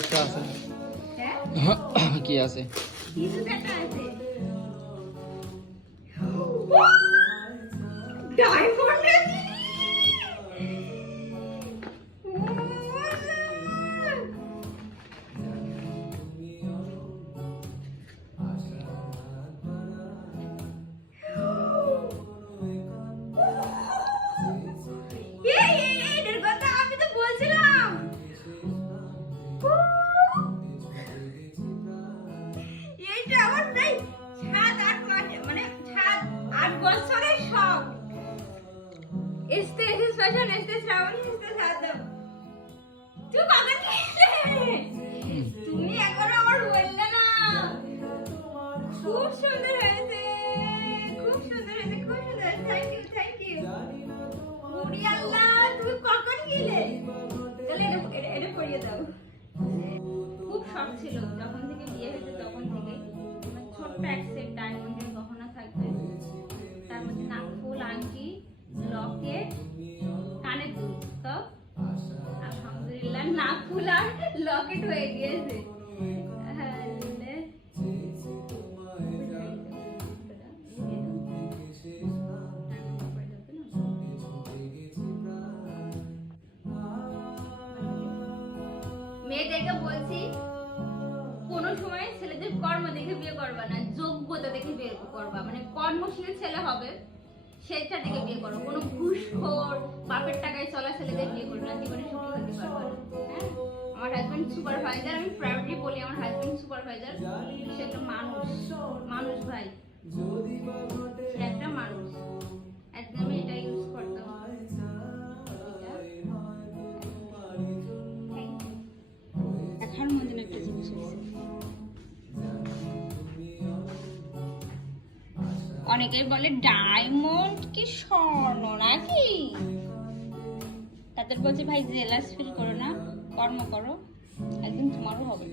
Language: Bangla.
একটা আছে। কি আছে? কিছু দেখা আছে। ডায়মন্ড আছে। এটার কথা আমি তো বলছিলাম। এইটা আমার প্রায় 7-8 মাস, মানে 7-8 বছরের শখ। এসতে ফ্যাশন, এসতে শ্রাবণী, এসতে সাদম। তুই কখন কিনলে? তুমি একবার আমার বললে না। খুব সুন্দর হয়েছে, খুব সুন্দর হয়েছে, খুব সুন্দর। Thank you, thank you. ওরে আল্লাহ, তুমি কখন কিনলে? চলে এটা পরিয়ে দাও। খুব শখ ছিল যখন থেকে বিয়ে হয়েছে তখন থেকে, ছোট্ট এক সেট ডায়মন্ডের গহনা থাকবে, তার মধ্যে নাকফুল, আংটি, লকেট, কানের দুল। তো আলহামদুলিল্লাহ নাকফুল আর লকেট হয়ে গিয়েছে। মেয়েদেরকে বলছি, কোনো সময় ছেলেদের কর্ম দেখে বিয়ে করবা না, যোগ্যতা দেখে বিয়ে করবা। মানে কর্মশীল ছেলে হবে সেটা দেখে বিয়ে করো। কোনো ঘুষখোর বাপের টাকায় চলা ছেলেদের বিয়ে করবে না, জীবনে সুখী হতে পারবে না। হ্যাঁ, আমার হাজবেন্ড সুপারভাইজার, আমি প্রায়োরিটি বলি আমার হাজবেন্ড সুপারভাইজার। সে একটা মানুষ, মানুষ ভাই, সে একটা মানুষ। একদম আমি এটা ইউজ করতাম। দেখার মতন একটা জিনিস হয়েছে। অনেকেই বলে ডায়মন্ড কি স্বর্ণ নাকি, তাদের বলছে ভাই জেলাস ফিল করো না, কর্ম করো, একদিন তোমারও হবে।